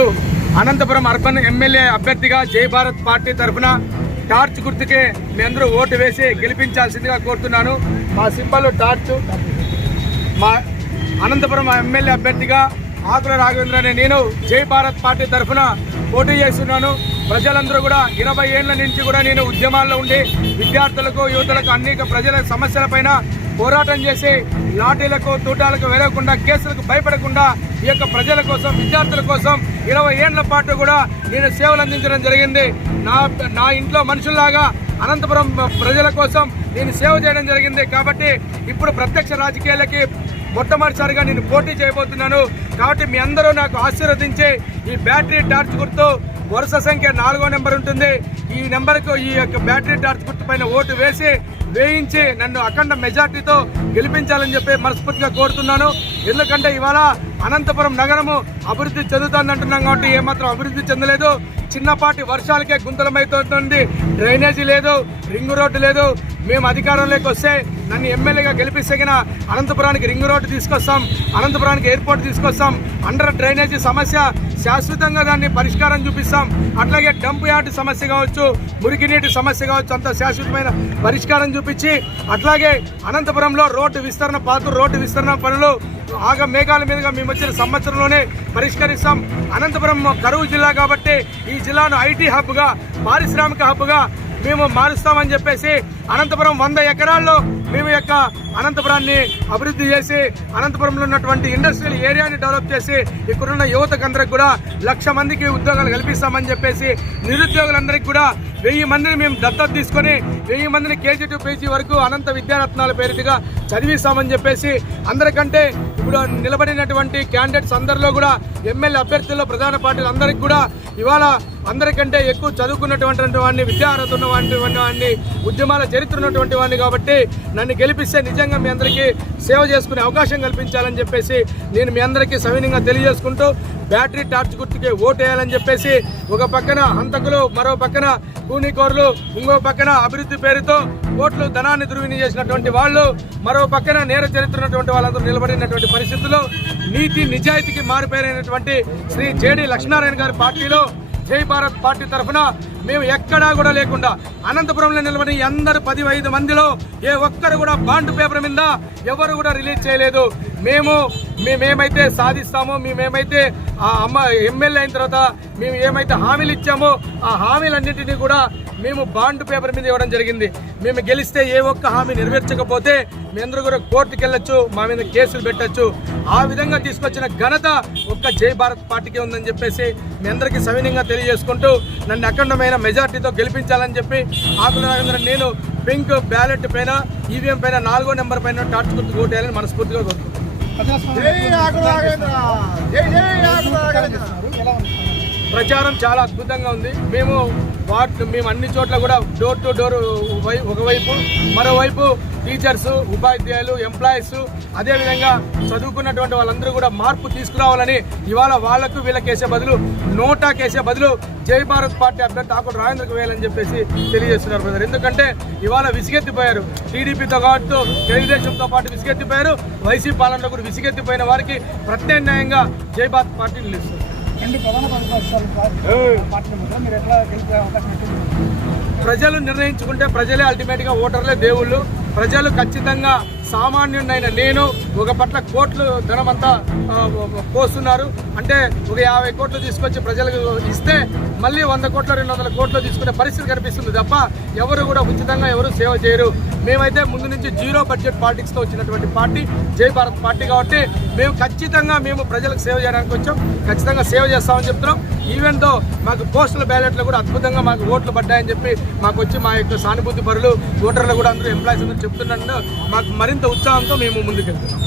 నేను Anantapuram urban MLA అభ్యర్థిగా జై భారత్ పార్టీ తరఫున టార్చ్ గుర్తుకే మీ అందరూ ఓటు వేసి గెలిపించాల్సిందిగా కోరుతున్నాను. మా సింబల్ టార్చ్. మా అనంతపురం ఎమ్మెల్యే అభ్యర్థిగా ఆకుల రాఘవేంద్ర అనే నేను జై భారత్ పార్టీ తరఫున పోటీ చేస్తున్నాను. ప్రజలందరూ కూడా 20 ఏళ్ల నుంచి కూడా నేను ఉద్యమాల్లో ఉండి విద్యార్థులకు యువతలకు అనేక ప్రజల సమస్యలపైన పోరాటం చేసి లాఠీలకు తూటాలకు వెళ్ళకుండా కేసులకు భయపడకుండా ఈ యొక్క ప్రజల కోసం విద్యార్థుల కోసం 20 ఏళ్ల పాటు కూడా నేను సేవలు అందించడం జరిగింది. నా ఇంట్లో మనుషుల్లాగా అనంతపురం ప్రజల కోసం నేను సేవ చేయడం జరిగింది. కాబట్టి ఇప్పుడు ప్రత్యక్ష రాజకీయాలకి మొట్టమొదటిసారిగా నేను పోటీ చేయబోతున్నాను. కాబట్టి మీ అందరూ నాకు ఆశీర్వదించి ఈ బ్యాటరీ టార్చ్ గుర్తు వరుస సంఖ్య 4వ నెంబర్ ఉంటుంది. ఈ నెంబర్కు ఈ యొక్క బ్యాటరీ టార్చ్ గుర్తు పైన ఓటు వేయించి నన్ను అఖండ మెజార్టీతో గెలిపించాలని చెప్పి మనస్ఫూర్తిగా కోరుతున్నాను. ఎందుకంటే ఇవాళ అనంతపురం నగరము అభివృద్ధి చెందుతుంది అంటున్నాం కాబట్టి ఏమాత్రం అభివృద్ధి చెందలేదు. చిన్నపాటి వర్షాలకే గుంతలమైపోతుంది. డ్రైనేజీ లేదు, రింగ్ రోడ్డు లేదు. మేము అధికారంలోకి వస్తే నన్ను ఎమ్మెల్యేగా గెలిపిస్తగిన అనంతపురానికి రింగ్ రోడ్డు తీసుకొస్తాం, అనంతపురానికి ఎయిర్పోర్ట్ తీసుకొస్తాం, అండర్ డ్రైనేజీ సమస్య శాశ్వతంగా దాన్ని పరిష్కారం చూపిస్తాం. అట్లాగే డంప్ యార్డ్ సమస్య కావచ్చు, మురికి నీటి సమస్య కావచ్చు, అంత శాశ్వతమైన పరిష్కారం చూపించి అట్లాగే అనంతపురంలో రోడ్డు విస్తరణ పాత రోడ్డు విస్తరణ పనులు మేఘాల మీదుగా మేము వచ్చిన సంవత్సరంలోనే పరిష్కరిస్తాం. అనంతపురం కరువు జిల్లా కాబట్టి ఈ జిల్లాను ఐటీ హబ్గా పారిశ్రామిక హబ్గా మేము మారుస్తామని చెప్పేసి అనంతపురం 100 ఎకరాల్లో మేము యొక్క అనంతపురాన్ని అభివృద్ధి చేసి అనంతపురంలో ఉన్నటువంటి ఇండస్ట్రియల్ ఏరియాని డెవలప్ చేసి ఇక్కడున్న యువతకందరికి కూడా 1,00,000 మందికి ఉద్యోగాలు కల్పిస్తామని చెప్పేసి నిరుద్యోగులందరికీ కూడా 1000 మందిని మేము దత్తత తీసుకొని 1000 మందిని కేజీ టు పీజీ వరకు అనంత విద్యారత్నాల పేరుగా చదివిస్తామని చెప్పేసి అందరికంటే ఇప్పుడు నిలబడినటువంటి క్యాండిడేట్స్ అందరిలో కూడా ఎమ్మెల్యే అభ్యర్థుల్లో ప్రధాన పార్టీలు అందరికీ కూడా ఇవాళ అందరికంటే ఎక్కువ చదువుకున్నటువంటి వాడిని, విద్యార్హత ఉన్నటువంటి వాడిని, ఉద్యమాల చరిత్ర ఉన్నటువంటి వాడిని కాబట్టి నన్ను గెలిపిస్తే నిజంగా మీ అందరికీ సేవ చేసుకునే అవకాశం కల్పించాలని చెప్పేసి నేను మీ అందరికీ సవినయంగా తెలియజేసుకుంటూ బ్యాటరీ టార్చ్ గుర్తుకే ఓటు వేయాలని చెప్పేసి ఒక పక్కన హంతకులు, మరో పక్కన కూనీకోరులు, ఇంకో పక్కన అభివృద్ధి పేరుతో కోట్లు ధనాన్ని దుర్వినియోగం చేసినటువంటి వాళ్ళు, మరో పక్కన నేర చరిత్ర ఉన్నటువంటి వాళ్ళందరూ నిలబడినటువంటి పరిస్థితుల్లో నీతి నిజాయితీకి మారిపోయినటువంటి శ్రీ జేడి లక్ష్మీనారాయణ గారి పార్టీలో జై భారత్ పార్టీ తరఫున మేము ఎక్కడా కూడా లేకుండా అనంతపురంలో నిలబడి అందరు 15 మందిలో ఏ ఒక్కరు కూడా బాండ్ పేపర్ మీద ఎవరు కూడా రిలీజ్ చేయలేదు. మేమేమైతే సాధిస్తామో, మేమేమైతే ఎమ్మెల్యే అయిన తర్వాత మేము ఏమైతే హామీలు ఇచ్చామో ఆ హామీలన్నింటినీ కూడా మేము బాండ్ పేపర్ మీద ఇవ్వడం జరిగింది. మేము గెలిస్తే ఏ ఒక్క హామీ నెరవేర్చకపోతే మీ అందరూ కూడా కోర్టుకు వెళ్ళొచ్చు, మా మీద కేసులు పెట్టచ్చు. ఆ విధంగా తీసుకొచ్చిన ఘనత ఒక్క జై భారత్ పార్టీకే ఉందని చెప్పేసి మీ అందరికీ సవినయంగా తెలియజేసుకుంటూ నన్ను అఖండమైన మెజార్టీతో గెలిపించాలని చెప్పి ఆకుల రాఘవేంద్ర నేను పింక్ బ్యాలెట్ పైన ఈవీఎం పైన 4వ నెంబర్ పైన టార్చ్ గుర్తు ఓటు వేయాలని మనస్ఫూర్తిగా కోరుకుంటున్నాను. ప్రచారం చాలా అద్భుతంగా ఉంది. మేము అన్ని చోట్ల కూడా డోర్ టు డోర్ ఒకవైపు, మరోవైపు టీచర్స్, ఉపాధ్యాయులు, ఎంప్లాయీస్, అదేవిధంగా చదువుకున్నటువంటి వాళ్ళందరూ కూడా మార్పు తీసుకురావాలని ఇవాళ వాళ్లకు వీళ్ళకేసే బదులు నోటాకేసే బదులు జై భారత్ పార్టీ అభ్యర్థి ఆకుల రాజేంద్రకు వేయాలని చెప్పేసి తెలియజేస్తున్నారు బ్రదర్. ఎందుకంటే ఇవాళ విసిగెత్తిపోయారు. టీడీపీతో పాటు తెలుగుదేశంతో పాటు విసిగెత్తిపోయారు. వైసీపీ పాలనలో కూడా విసిగెత్తిపోయిన వారికి ప్రత్యామ్నాయంగా జై భారత్ పార్టీ నిలుస్తుంది. ప్రజలు నిర్ణయించుకుంటే ప్రజలే అల్టిమేట్గా ఓటర్లే దేవుళ్ళు. ప్రజలు ఖచ్చితంగా సామాన్యుడైన నేను ఒక పట్ల కోట్లు ధనమంతా పోస్తున్నారు అంటే ఒక 50 కోట్లు తీసుకొచ్చి ప్రజలకు ఇస్తే మళ్ళీ 100 కోట్ల 200 కోట్లు తీసుకునే పరిస్థితి కనిపిస్తుంది తప్ప ఎవరు కూడా ఉచితంగా ఎవరు సేవ చేయరు. మేమైతే ముందు నుంచి 0 బడ్జెట్ పాలిటిక్స్తో వచ్చినటువంటి పార్టీ జై భారత్ పార్టీ కాబట్టి మేము ఖచ్చితంగా ప్రజలకు సేవ చేయడానికి వచ్చాం. ఖచ్చితంగా సేవ చేస్తామని చెప్తున్నాం. ఈవెన్ తో మాకు పోస్టల్ బ్యాలెట్లో కూడా అద్భుతంగా మాకు ఓట్లు పడ్డాయని చెప్పి మాకు వచ్చి మా యొక్క సానుభూతి పరులు ఓటర్లు కూడా అందరూ ఎంప్లాయీస్ అందరూ చెప్తున్నట్టు మాకు మరింత ఉత్సాహంతో మేము ముందుకెళ్తున్నాం.